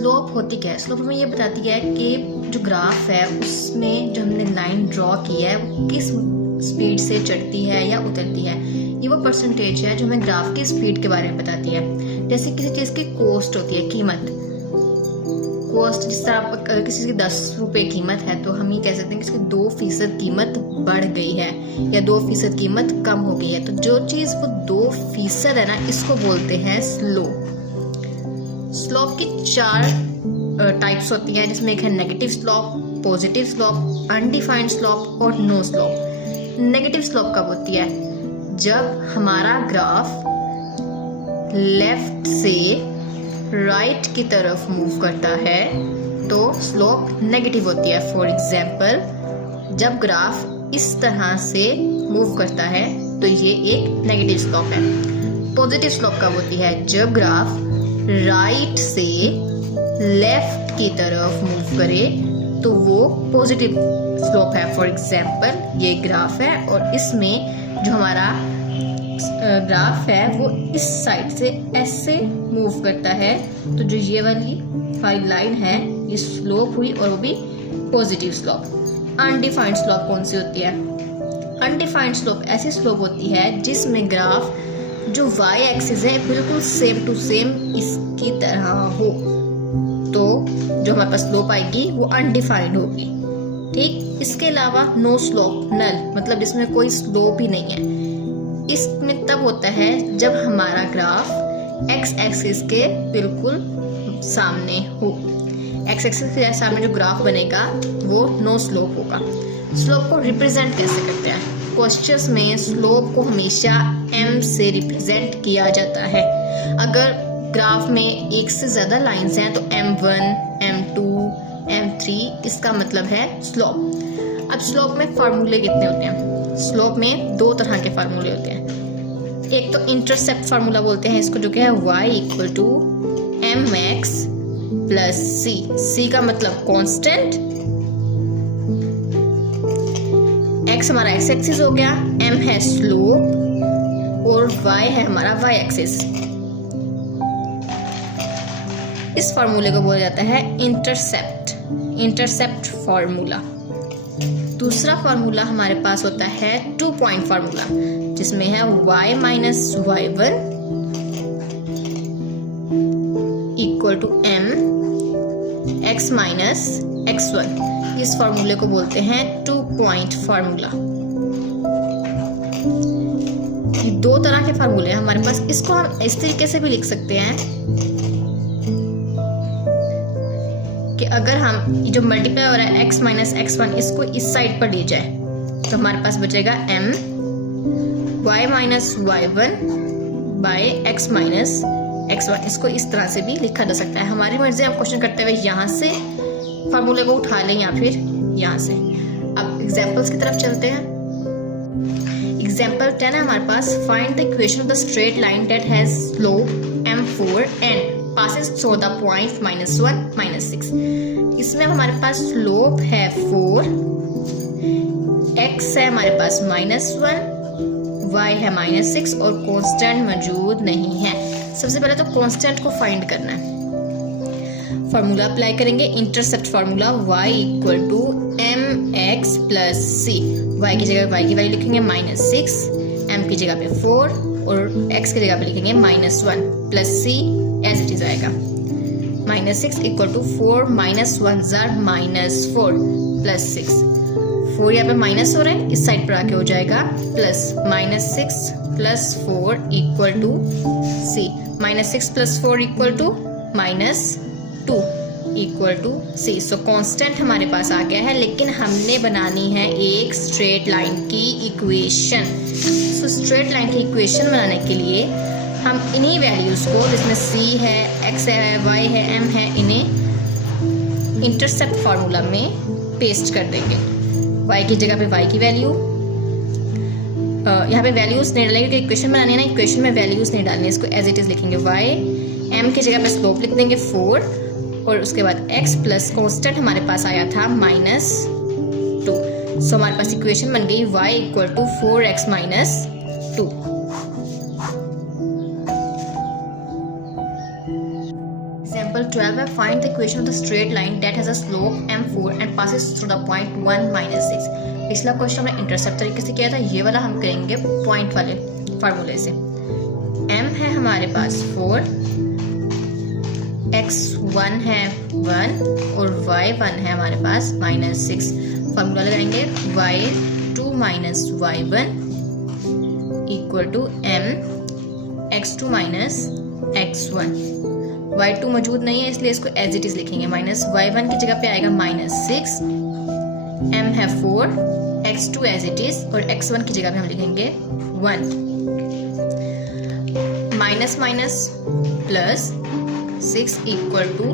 Slope होती क्या है? स्लोप हमें ये बताती है कि जो ग्राफ है उसमें जो हमने लाइन ड्रॉ की है वो किस स्पीड से चढ़ती है या उतरती है। ये वो परसेंटेज है जो हमें ग्राफ की स्पीड के बारे में बताती है। जैसे किसी चीज़ की कॉस्ट होती है, कीमत, कॉस्ट, जिस तरह आप किसी की 10 रुपये कीमत है तो हम ये कह सकते हैं कि इसकी 2% कीमत बढ़ गई है या 2% कीमत कम हो गई है। तो जो चीज़ वो 2% है ना, इसको बोलते हैं स्लोप। स्लोप की 4 टाइप्स होती हैं, जिसमें एक है negative slope, positive slope, undefined slope और नो स्लोप। नेगेटिव स्लोप कब होती है? जब हमारा ग्राफ लेफ्ट से राइट की तरफ मूव करता है तो स्लोप नेगेटिव होती है। फॉर एग्जाम्पल, जब ग्राफ इस तरह से मूव करता है तो ये एक नेगेटिव स्लोप है। पॉजिटिव स्लोप कब होती है? जब ग्राफ राइट से लेफ्ट की तरफ मूव करे तो वो पॉजिटिव स्लोप है। फॉर एग्जाम्पल, ये ग्राफ है और इसमें जो हमारा ग्राफ है वो इस साइड से ऐसे मूव करता है तो जो ये वाली 5 लाइन है ये स्लोप हुई और वो भी पॉजिटिव स्लोप। अनडिफाइंड स्लोप कौन सी होती है? अनडिफाइंड स्लोप ऐसी स्लोप होती है जिसमें ग्राफ जो y एक्सिस है बिल्कुल सेम टू सेम इसकी तरह हो, तो जो हमारे पास स्लोप आएगी वो अनडिफाइंड होगी। ठीक, इसके अलावा नो स्लोप, नल, मतलब इसमें कोई स्लोप ही नहीं है। इसमें तब होता है जब हमारा ग्राफ एक्स एक्सिस के बिल्कुल सामने हो। एक्स एक्सिस के सामने जो ग्राफ बनेगा वो नो स्लोप होगा। स्लोप को रिप्रेजेंट कैसे करते हैं? क्वेश्चंस में स्लोप को हमेशा m से रिप्रेजेंट किया जाता है। अगर ग्राफ में एक से ज़्यादा लाइंस हैं तो m1, m2, m3 इसका मतलब है स्लोप। अब स्लोप में फार्मूले कितने होते हैं? स्लोप में 2 तरह के फार्मूले होते हैं। एक तो इंटरसेप्ट फार्मूला बोलते हैं इसको, जो कि है y = mx + c। c का मतलब कांस्टेंट, x हमारा x एक्सिस हो गया, m है स्लोप और y है हमारा y एक्सिस। इस फार्मूले को बोला जाता है इंटरसेप्ट फार्मूला। दूसरा फार्मूला हमारे पास होता है 2 पॉइंट फार्मूला, जिसमें है y - y1 = m x - x1। इस फार्मूले को बोलते हैं 2 पॉइंट फार्मूला। ये 2 तरह के फार्मूले हैं हमारे पास। इसको हम इस तरीके से भी लिख सकते हैं कि अगर हम जो मल्टीप्लाई हो रहा है x - x1 इसको इस साइड पर ले जाए तो हमारे पास बचेगा m y - y1 / x - x1। इसको इस तरह से भी लिखा जा सकता है। हमारी मर्जी, आप क्वेश्चन करते हुए यहाँ से फार्मूले को उठा लें या फिर यहाँ से। अब एग्जाम्पल्स की तरफ चलते हैं। एग्जाम्पल 10 है हमारे पास। Find the equation of the straight line that has slope m4 and passes through the point -1, -6। इसमें हमारे पास स्लोप है 4, x है हमारे पास -1, y है -6 और कांस्टेंट मौजूद नहीं है। सबसे पहले तो कांस्टेंट को फाइंड करना है। फार्मूला अप्लाई करेंगे, intercept formula y = mx + c। y की जगह y की वैल्यू लिखेंगे -6, m की जगह पे 4 और x की जगह पे लिखेंगे -1 + c एज इट इज आएगा। -6 = 4 - 1 = -4 + 6। 4 यहाँ पे माइनस हो रहा है, इस साइड पर आके हो जाएगा प्लस। -6 + 4 = c। -6 + 4 = -2 = c। सो कांस्टेंट हमारे पास आ गया है, लेकिन हमने बनानी है एक स्ट्रेट लाइन की इक्वेशन। सो स्ट्रेट लाइन की इक्वेशन बनाने के लिए हम इन्हीं वैल्यूज़ को, जिसमें c है, x है, y है, m है, इन्हें इंटरसेप्ट फार्मूला में पेस्ट कर देंगे। y की जगह पे y की वैल्यू, यहाँ पे वैल्यूज़ नहीं डालेंगे क्योंकि इक्वेशन बनानी है ना, इक्वेशन में वैल्यूज़ नहीं डालनी है, इसको एज इट इज़ लिखेंगे। y, m की जगह पे स्लोप लिख देंगे 4 और उसके बाद x प्लस कॉन्स्टेंट हमारे पास आया था -2। सो हमारे पास इक्वेशन बन गई y = 4x - 2। एग्जाम्पल एग्जांपल 12 है, find the equation of the straight line that has a slope m4 and passes through the point 1 - 6। पिछला क्वेश्चन हमने इंटरसेप्ट तरीके से किया था, ये वाला हम करेंगे पॉइंट वाले फार्मूले से। m है हमारे पास 4, x1 है 1 और y1 है हमारे पास -6। फार्मूला लगाएंगे y2 - y1 equal to m x2 - x1। y2 मौजूद नहीं है इसलिए इसको एज इट इज लिखेंगे, -y1 की जगह पे आएगा -6, m है 4, x2 एज इट इज और x1 की जगह पे हम लिखेंगे 1। Minus minus plus 6 equal to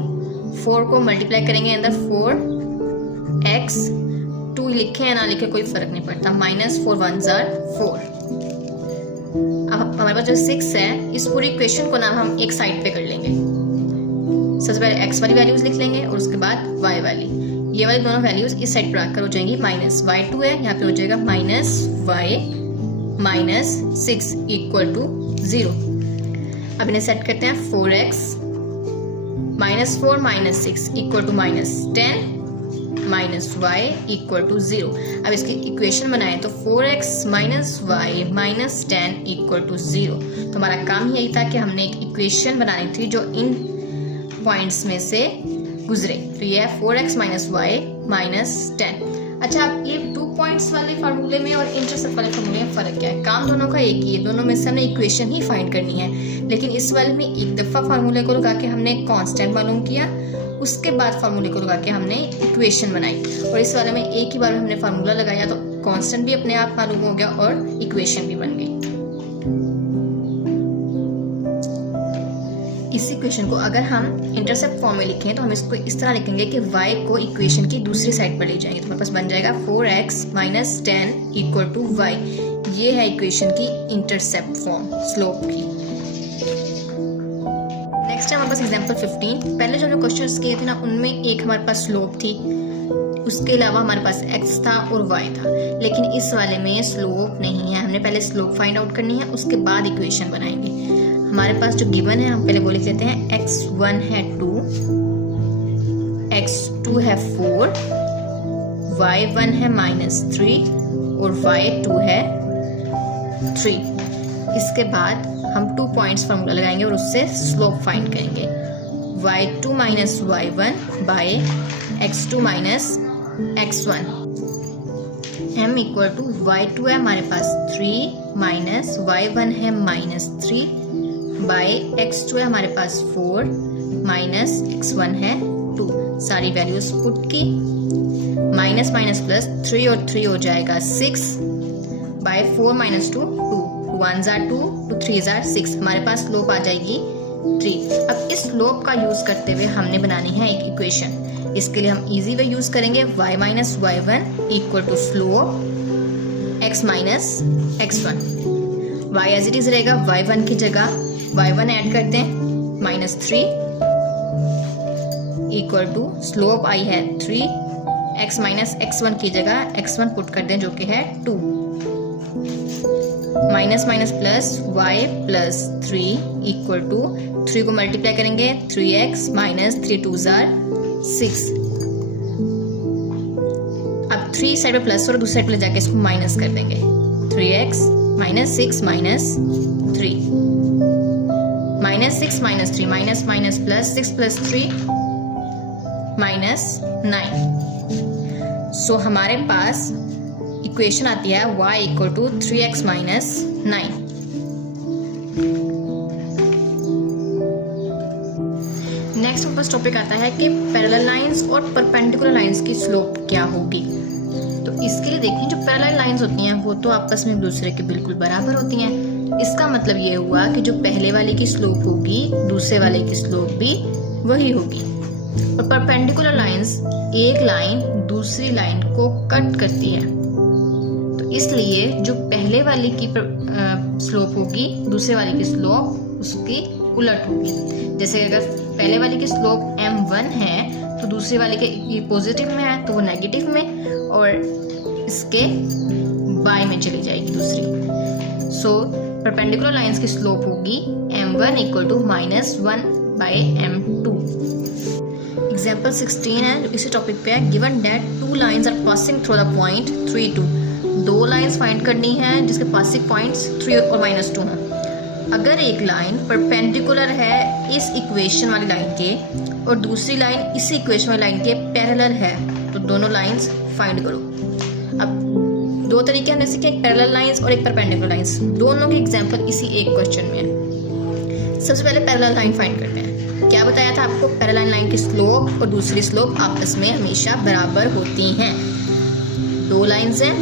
4 को मल्टीप्लाई करेंगे अंदर 4x2 लिखे या ना लिखे कोई फर्क नहीं पड़ता, -4 1s are 4। अब हमारे पास जो 6 है इस पूरी इक्वेशन को ना हम एक साइड पे कर लेंगे। सबसे पहले x वाली वैल्यूज लिख लेंगे और उसके बाद y वाली, ये वाली दोनों वैल्यूज इस साइड पर आकर हो जाएंगी। -y2 है यहाँ पे हो जाएगा -y -6 इक्वल टू 0। अब इन्हें सेट करते हैं 4x -4 -6 equal to -10 -y equal to 0। अब इसकी इक्वेशन बनाएं तो 4x -y -10 इक्वल टू 0। तो हमारा काम यही था कि हमने एक इक्वेशन बनानी थी जो इन पॉइंट्स में से गुजरे। तो ये है 4x -y -10। अच्छा, अब ये 2 पॉइंट्स वाले फार्मूले में और इंटरसेप्ट वाले फार्मूले में फ़र्क क्या है? काम दोनों का एक ही है, दोनों में से हमने इक्वेशन ही फाइंड करनी है। लेकिन इस वाले में एक दफ़ा फार्मूले को लगा के हमने कांस्टेंट मालूम किया, उसके बाद फार्मूले को लगा के हमने इक्वेशन बनाई, और इस वाले में एक ही बार में हमने फार्मूला लगाया तो कांस्टेंट भी अपने आप मालूम हो गया और इक्वेशन भी बन गई। इस इक्वेशन को अगर हम इंटरसेप्ट फॉर्म में लिखें तो हम इसको इस तरह लिखेंगे कि y को इक्वेशन की दूसरी साइड पर ले जाएंगे, तो हमारे पास बन जाएगा 4x -10 इक्वल टू y। ये है इक्वेशन की इंटरसेप्ट फॉर्म स्लोप की। नेक्स्ट है हमारे पास एग्जांपल 15। पहले जो हमने क्वेश्चंस किए थे ना उनमें एक हमारे पास स्लोप थी, उसके अलावा हमारे पास x था और y था। लेकिन इस वाले में स्लोप नहीं है, हमने पहले स्लोप फाइंड आउट करनी है, उसके बाद इक्वेशन बनाएंगे। हमारे पास जो गिवन है हम पहले वो लिख लेते हैं, x1 है 2, x2 है 4, y1 है -3 और y2 है 3। इसके बाद हम 2 पॉइंट्स फार्मूला लगाएंगे और उससे स्लोप फाइंड करेंगे। y2 - y1 bye x2 - x1। m equal to y2 है हमारे पास 3 माइनस y1 है -3 बाय x2 है हमारे पास 4 माइनस x1 है 2। सारी वैल्यूज पुट की, माइनस माइनस प्लस 3 और 3 हो जाएगा 6 bye 4 - 2 2 1s are 2 2 3s are 6। हमारे पास स्लोप आ जाएगी 3। अब इस स्लोप का यूज करते हुए हमने बनानी है एक इक्वेशन। इसके लिए हम इजी वे यूज करेंगे, y - y1 equal to slope x - x1। y as it is रहेगा, y1 की जगह y1 ऐड करते हैं -3 इक्वल टू स्लोप आई है 3, x - x1 की जगह x1 पुट कर दें जो कि है 2, minus minus plus y plus 3 equal to 3 को मल्टीप्लाई करेंगे 3x - 3 2s are 6। अब 3 साइड पे प्लस और दूसरी साइड पे जाके इसको माइनस कर देंगे, 3x - 6 - 3 -6 - 3 माइनस माइनस प्लस 6 + 3 -9। सो हमारे पास इक्वेशन आती है y equal to 3x - 9। Next पास टॉपिक आता है कि पैरेलल लाइंस और परपेंडिकुलर लाइंस की स्लोप क्या होगी। तो इसके लिए देखिए, जो पैरेलल लाइंस होती हैं वो तो आपस में एक दूसरे के बिल्कुल बराबर होती हैं। इसका मतलब ये हुआ कि जो पहले वाले की स्लोप होगी दूसरे वाले की स्लोप भी वही होगी। और परपेंडिकुलर लाइंस एक लाइन दूसरी लाइन को कट करती है, तो इसलिए जो पहले वाले की स्लोप होगी दूसरे वाले की स्लोप उसकी उलट होगी। जैसे अगर पहले वाले की स्लोप m1 है तो दूसरे वाले के ये पॉजिटिव में है तो वो नेगेटिव में, और इसके बाय में चली जाएगी दूसरी। सो परपेंडिकुलर लाइंस की स्लोप होगी m1 equal to -1 bye m2। Example 16 है जो इसी टॉपिक पे है। Given that 2 lines are passing through the point 3, 2। 2 lines find करनी है जिसके पासिंग पॉइंट्स 3 और -2 हैं। अगर एक लाइन परपेंडिकुलर है इस इक्वेशन वाली लाइन के और दूसरी लाइन इसी इक्वेशन वाली लाइन के पैरेलल है तो दोनों लाइन्स फाइंड करो। अब 2 तरीके हमने सीखे, एक पैरेलल लाइन्स और एक परपेंडिकुलर लाइन्स। दोनों के एग्जाम्पल इसी एक क्वेश्चन में है। सबसे पहले पैरेलल लाइन फाइंड करते हैं। क्या बताया था आपको? पैरेलल लाइन की स्लोप और दूसरी स्लोप आपस में हमेशा बराबर होती हैं। 2 लाइन्स हैं।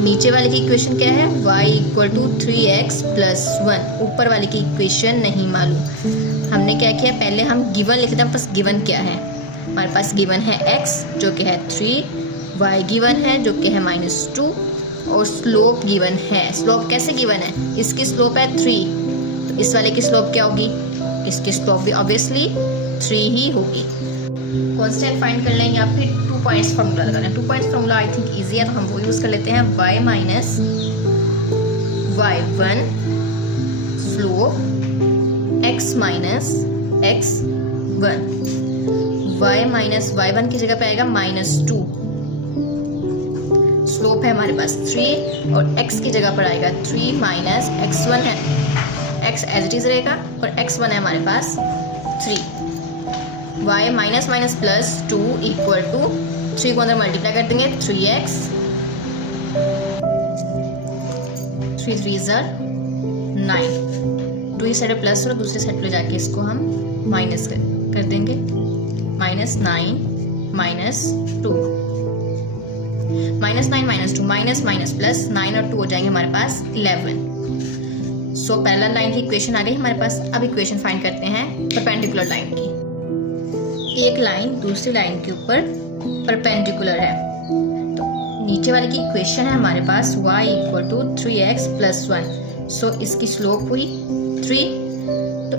नीचे वाले की इक्वेशन क्या है? y = 3x + 1। ऊपर वाले की इक्वेशन नहीं मालूम। हमने क्या किया? पहले हम गिवन लिख देते हैं। पास गिवन क्या है? हमारे पास गिवन है x जो कि है 3, y गिवन है जो कि है -2 और स्लोप गिवन है। स्लोप कैसे गिवन है? इसकी स्लोप है 3 तो इस वाले की स्लोप क्या होगी? इसकी स्लोप भी ऑब्वियसली 3 ही होगी। कांस्टेंट फाइंड कर लें या फिर 2 पॉइंट्स फार्मूला लगाना है। 2 points formula I think easy है तो हम वो यूज़ कर लेते हैं। y - y1 slope x - x1। y - y1 की जगह पे आएगा -2। स्लोप है हमारे पास 3 और x की जगह पर आएगा 3 - x1 है। x एज इट इज रहेगा और x1 है हमारे पास 3। y - -2 = 3 को अंदर मल्टीप्लाई कर देंगे 3x, 3 3 = 9। 2 इस साइड प्लस और दूसरी साइड पे जाके इसको हम माइनस कर देंगे। -9 - 2 -9 - 2 प्लस 9 और 2 हो जाएंगे हमारे पास 11। सो पैरेलल लाइन की इक्वेशन आ गई हमारे पास। अब इक्वेशन फाइंड करते हैं परपेंडिकुलर लाइन की। एक लाइन दूसरी लाइन के ऊपर परपेंडिकुलर है तो नीचे वाले की इक्वेशन है हमारे पास y = 3x + 1। सो इसकी स्लोप हुई 3 तो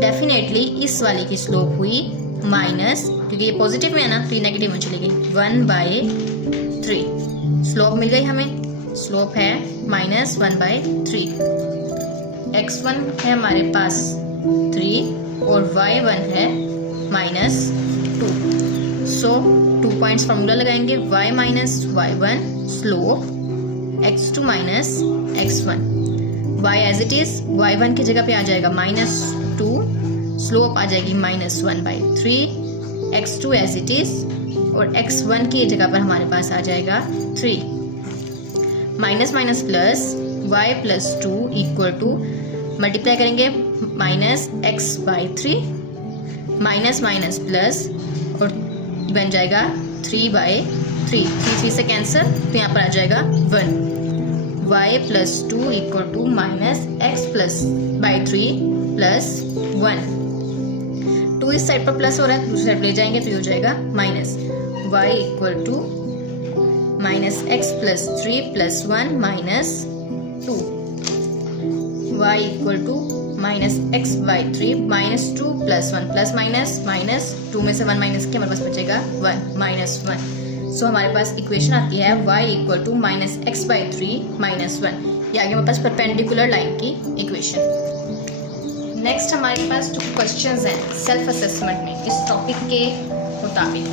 डेफिनेटली इस वाले की स्लोप हुई माइनस, क्योंकि ये पॉजिटिव में है ना तो ये नेगेटिव में चली गई, 1/3। स्लोप मिल गई हमें। स्लोप है -1/3। x1 है हमारे पास 3 और y1 है -2। सो 2 पॉइंट्स फार्मूला लगाएंगे। y - y1 slope x2 - x1। y as it is y1 की जगह पे आ जाएगा -2, स्लोप आ जाएगी -1/3, x2 एज इट इज और x1 की जगह पर हमारे पास आ जाएगा 3। Minus minus plus y + 2 = multiply करेंगे -x/3 माइनस माइनस प्लस और बन जाएगा 3/3। 3 से कैंसिल तो यहाँ पर आ जाएगा 1। y + 2 = -x/3 + 1। 2 इस साइड पर प्लस हो रहा है, दूसरी साइड ले जाएंगे तो ये हो जाएगा minus. y = -x+3 + 1 - 2। y = -x/3 -2 + 1 plus minus 2 में से 1 माइनस के हमारे पास बचेगा 1 -1। सो हमारे पास इक्वेशन आती है y = -x/3 - 1। ये आगे हमारे पास परपेंडिकुलर लाइन की इक्वेशन। नेक्स्ट हमारे पास जो क्वेश्चंस हैं सेल्फ असेसमेंट में इस टॉपिक के मुताबिक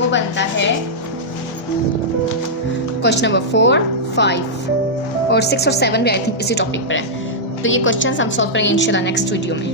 वो बनता है क्वेश्चन नंबर 4, 5 और 6 और 7 भी आई थिंक इसी टॉपिक पर है। तो ये क्वेश्चन हम सॉल्व करेंगे इंशाल्लाह नेक्स्ट वीडियो में।